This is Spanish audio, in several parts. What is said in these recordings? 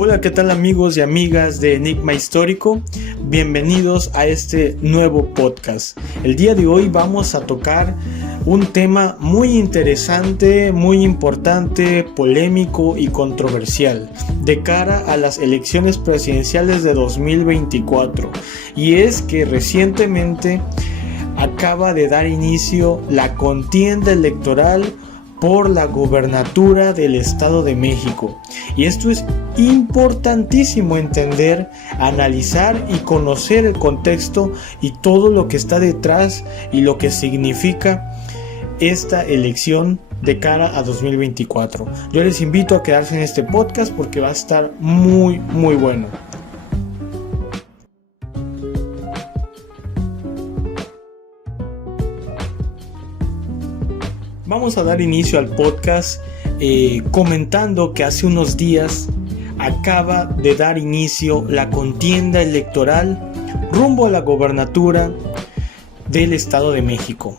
Hola, ¿qué tal amigos y amigas de Enigma Histórico? Bienvenidos a este nuevo podcast. El día de hoy vamos a tocar un tema muy interesante, muy importante, polémico y controversial de cara a las elecciones presidenciales de 2024. Y es que recientemente acaba de dar inicio la contienda electoral por la gobernatura del Estado de México. Y esto es importantísimo entender, analizar y conocer el contexto y todo lo que está detrás y lo que significa esta elección de cara a 2024. Yo les invito a quedarse en este podcast porque va a estar muy bueno. Vamos a dar inicio al podcast comentando que hace unos días acaba de dar inicio la contienda electoral rumbo a la gobernatura del Estado de México.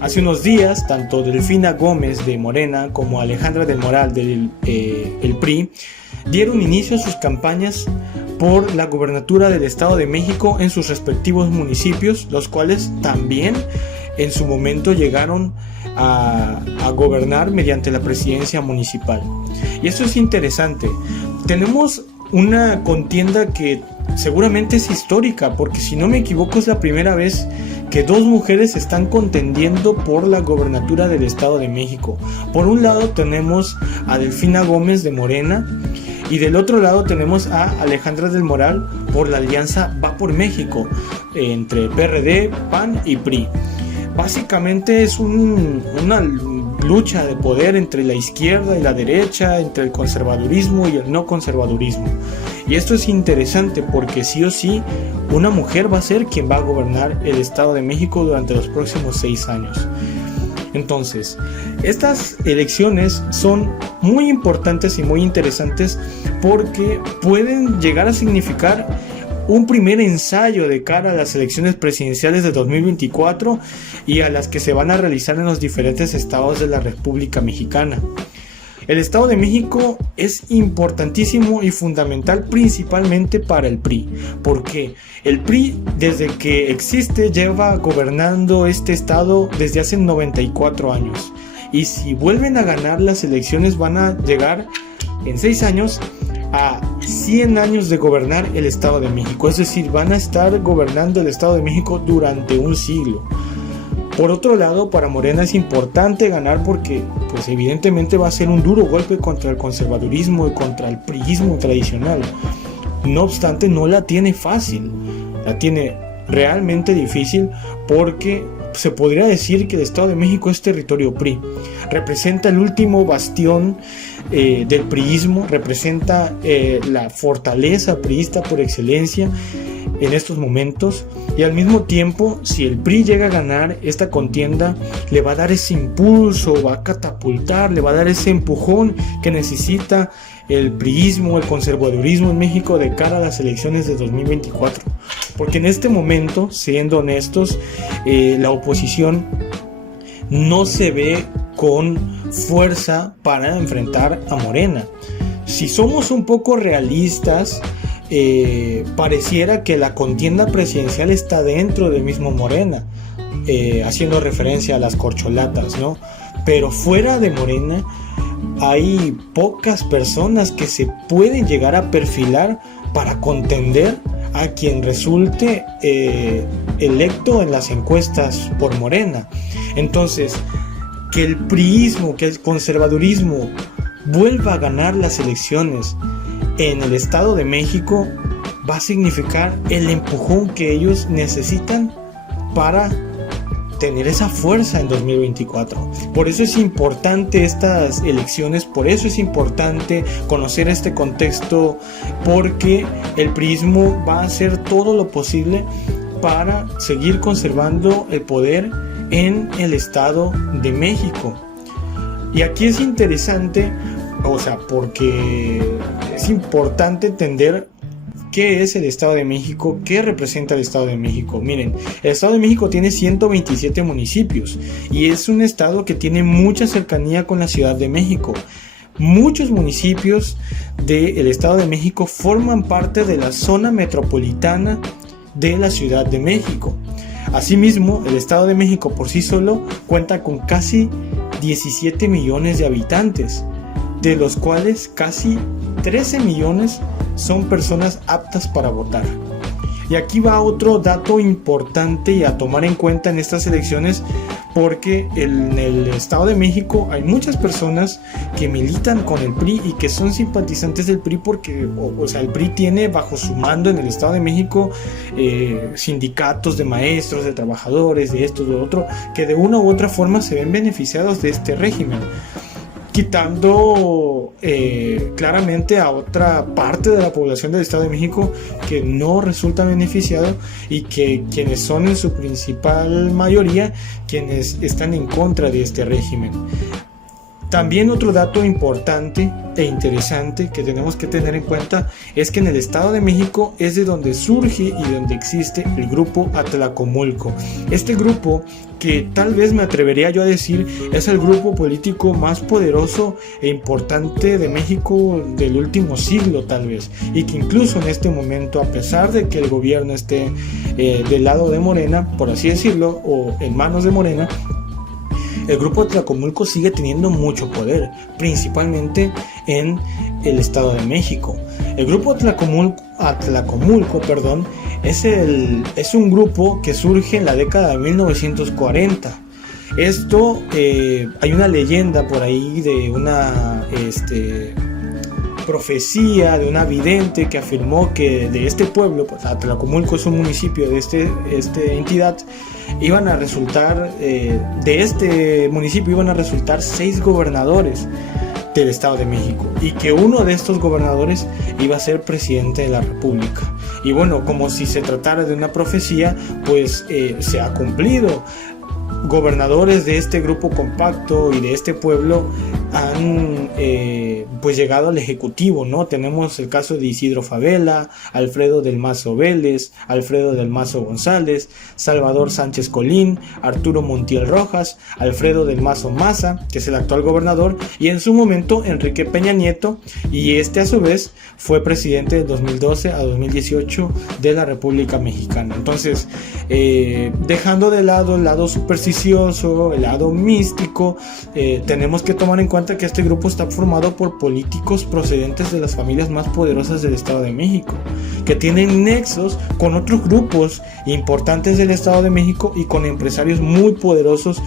Hace unos días, tanto Delfina Gómez de Morena como Alejandra del Moral del PRI dieron inicio a sus campañas por la gobernatura del Estado de México en sus respectivos municipios, los cuales también en su momento llegaron a gobernar mediante la presidencia municipal. Y esto es interesante. Tenemos una contienda que seguramente es histórica, porque si no me equivoco es la primera vez que dos mujeres están contendiendo por la gobernatura del Estado de México. Por un lado tenemos a Delfina Gómez de Morena y del otro lado tenemos a Alejandra del Moral por la alianza Va por México entre PRD, PAN y PRI. Básicamente es una lucha de poder entre la izquierda y la derecha, entre el conservadurismo y el no conservadurismo. Y esto es interesante porque sí o sí una mujer va a ser quien va a gobernar el Estado de México durante los próximos 6 años. Entonces, estas elecciones son muy importantes y muy interesantes porque pueden llegar a significar un primer ensayo de cara a las elecciones presidenciales de 2024 y a las que se van a realizar en los diferentes estados de la República Mexicana. El Estado de México es importantísimo y fundamental principalmente para el PRI, porque el PRI desde que existe lleva gobernando este estado desde hace 94 años y si vuelven a ganar las elecciones van a llegar en 6 años a 100 años de gobernar el Estado de México, es decir, van a estar gobernando el Estado de México durante un siglo. Por otro lado, para Morena es importante ganar porque, pues evidentemente va a ser un duro golpe contra el conservadurismo y contra el priismo tradicional. No obstante, no la tiene fácil, la tiene realmente difícil porque se podría decir que el Estado de México es territorio PRI. Representa el último bastión del priismo, representa la fortaleza priista por excelencia en estos momentos y al mismo tiempo si el PRI llega a ganar esta contienda le va a dar ese impulso, va a catapultar, le va a dar ese empujón que necesita el priismo, el conservadurismo en México de cara a las elecciones de 2024, porque en este momento, siendo honestos, la oposición no se ve con fuerza para enfrentar a Morena. Si somos un poco realistas, pareciera que la contienda presidencial está dentro del mismo Morena, haciendo referencia a las corcholatas, ¿no? Pero fuera de Morena hay pocas personas que se pueden llegar a perfilar para contender a quien resulte electo en las encuestas por Morena. Entonces, que el priismo, que el conservadurismo vuelva a ganar las elecciones en el Estado de México va a significar el empujón que ellos necesitan para tener esa fuerza en 2024. Por eso es importante estas elecciones, por eso es importante conocer este contexto, porque el priismo va a hacer todo lo posible para seguir conservando el poder en el Estado de México. Y aquí es interesante, porque es importante entender ¿qué es el Estado de México? ¿Qué representa el Estado de México? Miren, el Estado de México tiene 127 municipios y es un estado que tiene mucha cercanía con la Ciudad de México. Muchos municipios del Estado de México forman parte de la zona metropolitana de la Ciudad de México. Asimismo, el Estado de México por sí solo cuenta con casi 17 millones de habitantes, de los cuales casi 13 millones son personas aptas para votar. Y aquí va otro dato importante y a tomar en cuenta en estas elecciones, porque en el Estado de México hay muchas personas que militan con el PRI y que son simpatizantes del PRI porque, o sea, el PRI tiene bajo su mando en el Estado de México sindicatos de maestros, de trabajadores, de esto, de otro, que de una u otra forma se ven beneficiados de este régimen, quitando claramente a otra parte de la población del Estado de México que no resulta beneficiado, y que quienes son en su principal mayoría quienes están en contra de este régimen. También otro dato importante e interesante que tenemos que tener en cuenta es que en el Estado de México es de donde surge y donde existe el grupo Atlacomulco. Este grupo, que tal vez me atrevería yo a decir es el grupo político más poderoso e importante de México del último siglo tal vez, y que incluso en este momento, a pesar de que el gobierno esté del lado de Morena, por así decirlo, o en manos de Morena, el grupo Atlacomulco sigue teniendo mucho poder, principalmente en el Estado de México. El grupo Atlacomulco, es un grupo que surge en la década de 1940. Esto, hay una leyenda por ahí de una profecía de una vidente que afirmó que de este pueblo, pues Atlacomulco es un municipio de esta entidad, iban a resultar, de este municipio iban a resultar 6 gobernadores del Estado de México, y que uno de estos gobernadores iba a ser presidente de la República. Y bueno, como si se tratara de una profecía, pues se ha cumplido. Gobernadores de este grupo compacto y de este pueblo han pues llegado al ejecutivo, ¿no? Tenemos el caso de Isidro Fabela, Alfredo del Mazo Vélez, Alfredo del Mazo González, Salvador Sánchez Colín, Arturo Montiel Rojas, Alfredo del Mazo Maza, que es el actual gobernador, y en su momento Enrique Peña Nieto, y este a su vez fue presidente de 2012 a 2018 de la República Mexicana. Entonces, dejando de lado el lado supersticioso, el lado místico, tenemos que tomar en cuenta que este grupo está formado por políticos procedentes de las familias más poderosas del Estado de México, que tienen nexos con otros grupos importantes del Estado de México y con empresarios muy poderosos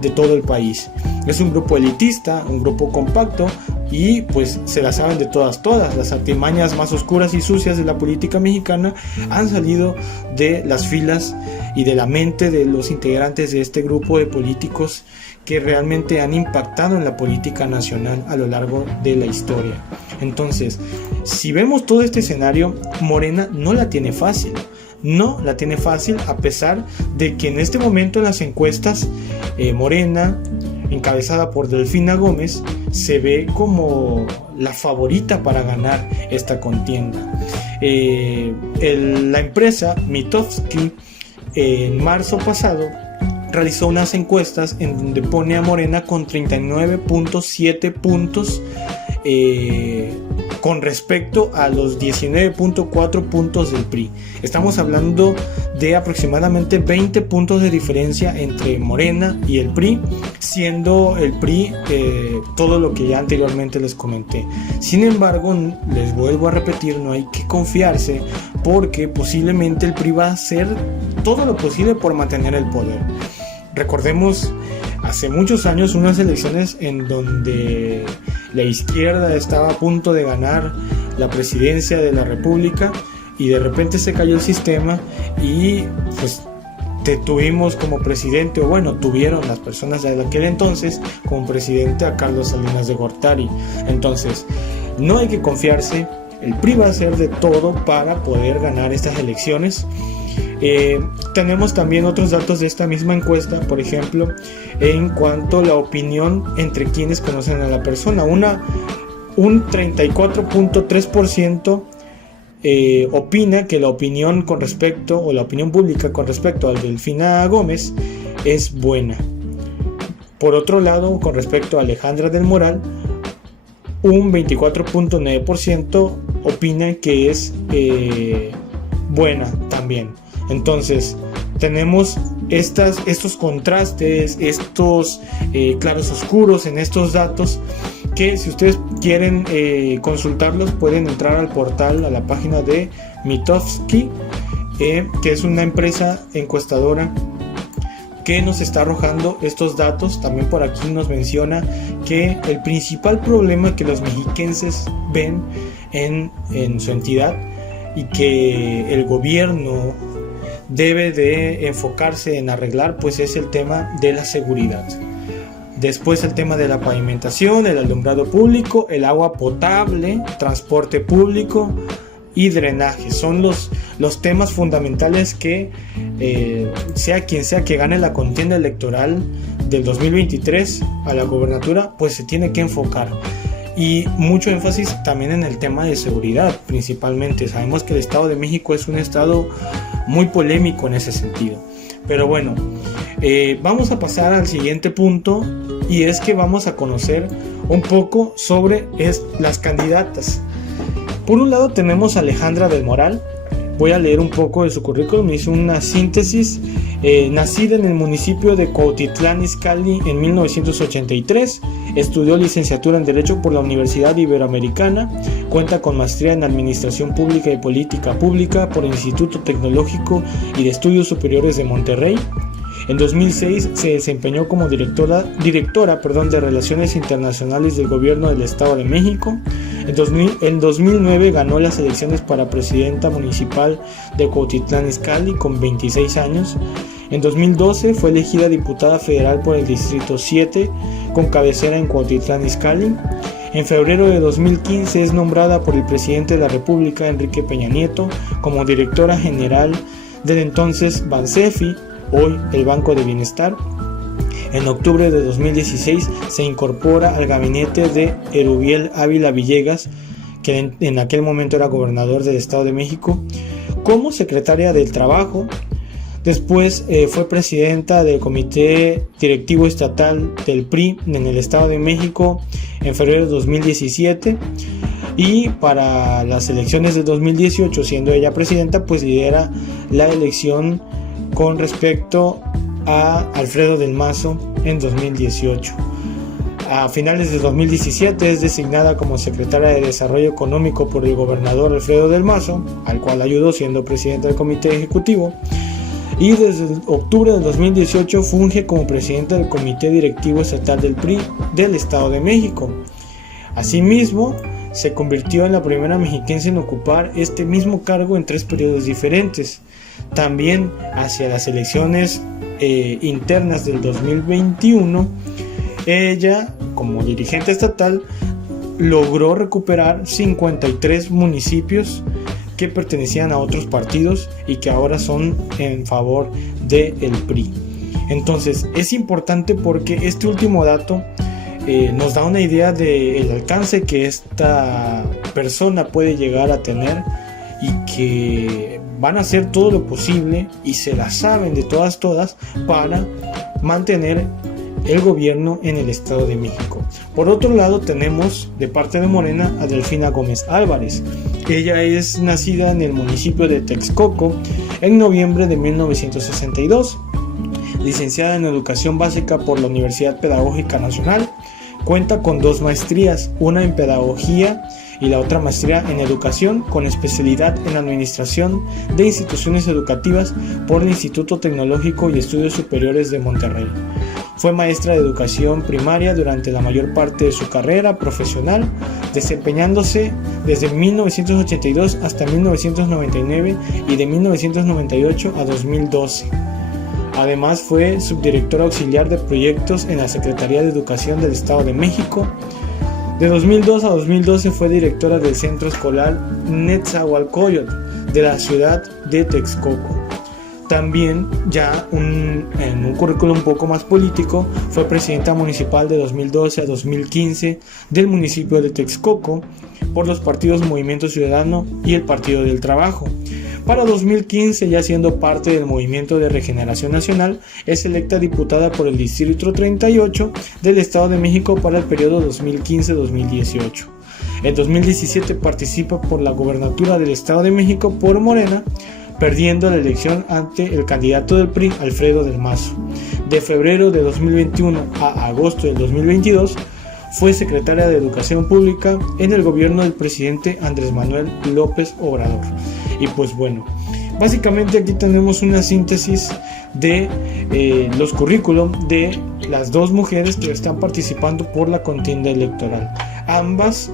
de todo el país. Es un grupo elitista, un grupo compacto, y pues se la saben de todas. Las artimañas más oscuras y sucias de la política mexicana han salido de las filas y de la mente de los integrantes de este grupo de políticos que realmente han impactado en la política nacional a lo largo de la historia. Entonces, si vemos todo este escenario, Morena no la tiene fácil. No la tiene fácil, a pesar de que en este momento en las encuestas Morena, encabezada por Delfina Gómez, se ve como la favorita para ganar esta contienda. La empresa Mitofsky en marzo pasado realizó unas encuestas en donde pone a Morena con 39.7 puntos con respecto a los 19.4 puntos del PRI. Estamos hablando de aproximadamente 20 puntos de diferencia entre Morena y el PRI, siendo el PRI todo lo que ya anteriormente les comenté. Sin embargo, les vuelvo a repetir, no hay que confiarse, porque posiblemente el PRI va a hacer todo lo posible por mantener el poder. Recordemos hace muchos años unas elecciones en donde la izquierda estaba a punto de ganar la presidencia de la República y de repente se cayó el sistema y pues tuvimos como presidente, o bueno, tuvieron las personas de aquel entonces como presidente a Carlos Salinas de Gortari. Entonces, no hay que confiarse, el PRI va a hacer de todo para poder ganar estas elecciones. Tenemos también otros datos de esta misma encuesta, por ejemplo, en cuanto a la opinión entre quienes conocen a la persona. Un 34.3% opina que la opinión con respecto, o la opinión pública con respecto a Delfina Gómez es buena. Por otro lado, con respecto a Alejandra del Moral, un 24.9% opina que es buena también. Entonces tenemos estos contrastes, estos claros oscuros en estos datos, que si ustedes quieren consultarlos pueden entrar al portal, a la página de Mitofsky, que es una empresa encuestadora que nos está arrojando estos datos. También por aquí nos menciona que el principal problema que los mexiquenses ven en su entidad y que el gobierno debe de enfocarse en arreglar, pues es el tema de la seguridad. Después el tema de la pavimentación, el alumbrado público, el agua potable, transporte público y drenaje. Son los temas fundamentales que sea quien sea que gane la contienda electoral del 2023 a la gobernatura, pues se tiene que enfocar. Y mucho énfasis también en el tema de seguridad, principalmente. Sabemos que el Estado de México es un estado muy polémico en ese sentido. Pero bueno, vamos a pasar al siguiente punto, y es que vamos a conocer un poco sobre las candidatas. Por un lado tenemos a Alejandra del Moral. Voy a leer un poco de su currículum. Hizo una síntesis. Nacida en el municipio de Cuautitlán Izcalli en 1983, estudió licenciatura en Derecho por la Universidad Iberoamericana, cuenta con maestría en Administración Pública y Política Pública por el Instituto Tecnológico y de Estudios Superiores de Monterrey. En 2006 se desempeñó como directora de Relaciones Internacionales del Gobierno del Estado de México. En 2009 ganó las elecciones para presidenta municipal de Cuautitlán Izcalli con 26 años. En 2012 fue elegida diputada federal por el Distrito 7 con cabecera en Cuautitlán Izcalli. En febrero de 2015 es nombrada por el presidente de la República, Enrique Peña Nieto, como directora general del entonces Bansefi, hoy el Banco de Bienestar. En octubre de 2016 se incorpora al gabinete de Erubiel Ávila Villegas, que en aquel momento era gobernador del Estado de México, como secretaria del Trabajo. Después fue presidenta del Comité Directivo Estatal del PRI en el Estado de México en febrero de 2017. Y para las elecciones de 2018, siendo ella presidenta, pues lidera la elección con respecto a Alfredo del Mazo en 2018. A finales de 2017 es designada como secretaria de Desarrollo Económico por el gobernador Alfredo del Mazo, al cual ayudó siendo presidenta del Comité Ejecutivo, y desde octubre de 2018 funge como presidenta del Comité Directivo Estatal del PRI del Estado de México. Asimismo, se convirtió en la primera mexiquense en ocupar este mismo cargo en 3 periodos diferentes. También hacia las elecciones internas del 2021, ella, como dirigente estatal, logró recuperar 53 municipios que pertenecían a otros partidos y que ahora son en favor del PRI. Entonces es importante porque este último dato nos da una idea del alcance que esta persona puede llegar a tener, y que van a hacer todo lo posible y se la saben de todas para mantener el gobierno en el Estado de México. Por otro lado tenemos de parte de Morena a Delfina Gómez Álvarez. Ella es nacida en el municipio de Texcoco en noviembre de 1962, licenciada en Educación Básica por la Universidad Pedagógica Nacional. Cuenta con 2 maestrías, una en Pedagogía y la otra maestría en Educación, con especialidad en Administración de Instituciones Educativas por el Instituto Tecnológico y Estudios Superiores de Monterrey. Fue maestra de Educación Primaria durante la mayor parte de su carrera profesional, desempeñándose desde 1982 hasta 1999 y de 1998 a 2012. Además fue subdirectora auxiliar de proyectos en la Secretaría de Educación del Estado de México. De 2002 a 2012 fue directora del Centro Escolar Netzahualcóyotl de la ciudad de Texcoco. También, ya en un currículum un poco más político, fue presidenta municipal de 2012 a 2015 del municipio de Texcoco por los partidos Movimiento Ciudadano y el Partido del Trabajo. Para 2015, ya siendo parte del Movimiento de Regeneración Nacional, es electa diputada por el Distrito 38 del Estado de México para el periodo 2015-2018. En 2017 participa por la gobernatura del Estado de México por Morena, perdiendo la elección ante el candidato del PRI, Alfredo del Mazo. De febrero de 2021 a agosto del 2022, fue secretaria de Educación Pública en el gobierno del presidente Andrés Manuel López Obrador. Y pues bueno, básicamente aquí tenemos una síntesis de los currículum de las dos mujeres que están participando por la contienda electoral. Ambas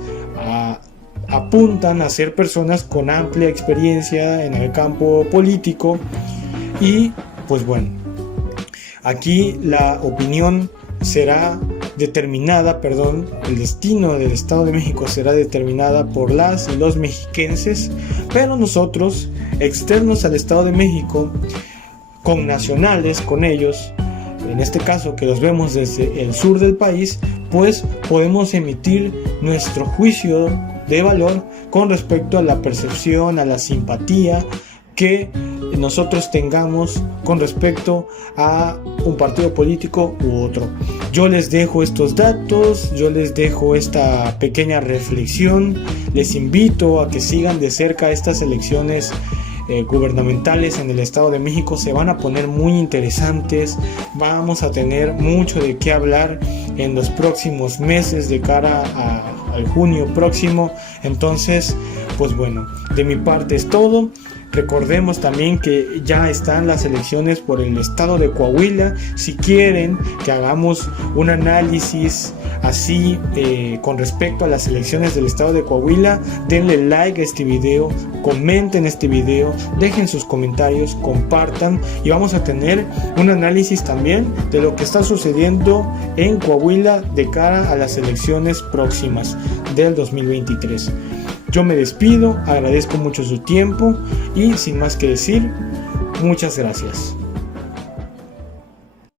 apuntan a ser personas con amplia experiencia en el campo político y pues bueno, aquí la opinión será determinada, el destino del Estado de México será determinada por las y los mexiquenses, pero nosotros, externos al Estado de México, connacionales con ellos, en este caso que los vemos desde el sur del país, pues podemos emitir nuestro juicio de valor con respecto a la percepción, a la simpatía que nosotros tengamos con respecto a un partido político u otro. Yo les dejo estos datos, yo les dejo esta pequeña reflexión, les invito a que sigan de cerca estas elecciones gubernamentales en el Estado de México. Se van a poner muy interesantes, vamos a tener mucho de qué hablar en los próximos meses de cara al junio próximo. Entonces, pues bueno, de mi parte es todo. Recordemos también que ya están las elecciones por el estado de Coahuila. Si quieren que hagamos un análisis así con respecto a las elecciones del estado de Coahuila, denle like a este video, comenten este video, dejen sus comentarios, compartan y vamos a tener un análisis también de lo que está sucediendo en Coahuila de cara a las elecciones próximas del 2023. Yo me despido, agradezco mucho su tiempo y sin más que decir, muchas gracias.